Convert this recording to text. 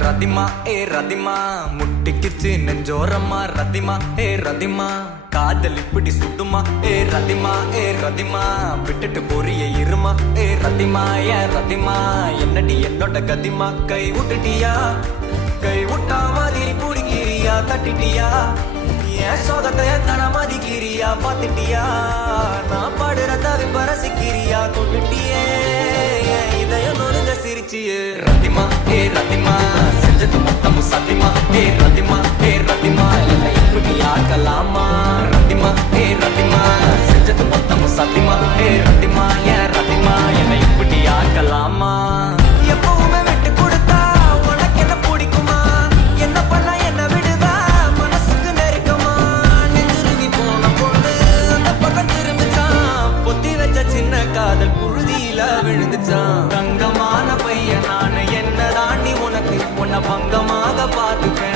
ரதிமா ரதிமா முட்டிக்கிச்சு நெஞ்சோரமா ரதிமா ரதிமா காதல் இப்படி சுட்டுமா ரதிமா ரதிமா விட்டுட்டு போறிய இருமா ரதிமா ரதிமா என்னடி என்னோட கதிமா கை விட்டுட்டியா கை விட்டா மாதிரி பிடிக்கிறியா தட்டிட்டியா என் சோகத்தை தன மதிக்கிறியா பாத்துட்டியா நான் பாடுறதாவே பரசிக்கிறியா கொண்டுட்டியே இதயம் நொறுங்க சிரிச்சியே ரதிமா ரதிமா செஞ்சது மொத்தமும் சத்தியமா ரதிமா ரதிமா என்னை இப்படி ஆக்கலாமா ரதிமா ரதிமா செஞ்சது மொத்தமும் சத்தியமா ரதிமா ரதிமா என்னை இப்படி ஆக்கலாமா எப்பவுமே விட்டு கொடுத்தா உனக்கு என்ன பிடிக்குமா என்ன பண்ண என்ன விடுவா மனசுக்கு நெருக்கமா நெஞ்சுருகி போன பொண்ணு அந்த பக்கம் திரும்பிச்சான் பொத்தி வச்ச சின்ன காதல் புழுதியில விழுந்துச்சான் தங்கமான பையன் நானு என்ன தாண்டி உனக்கு உன்னை பங்கமாக பார்த்துப்பேன்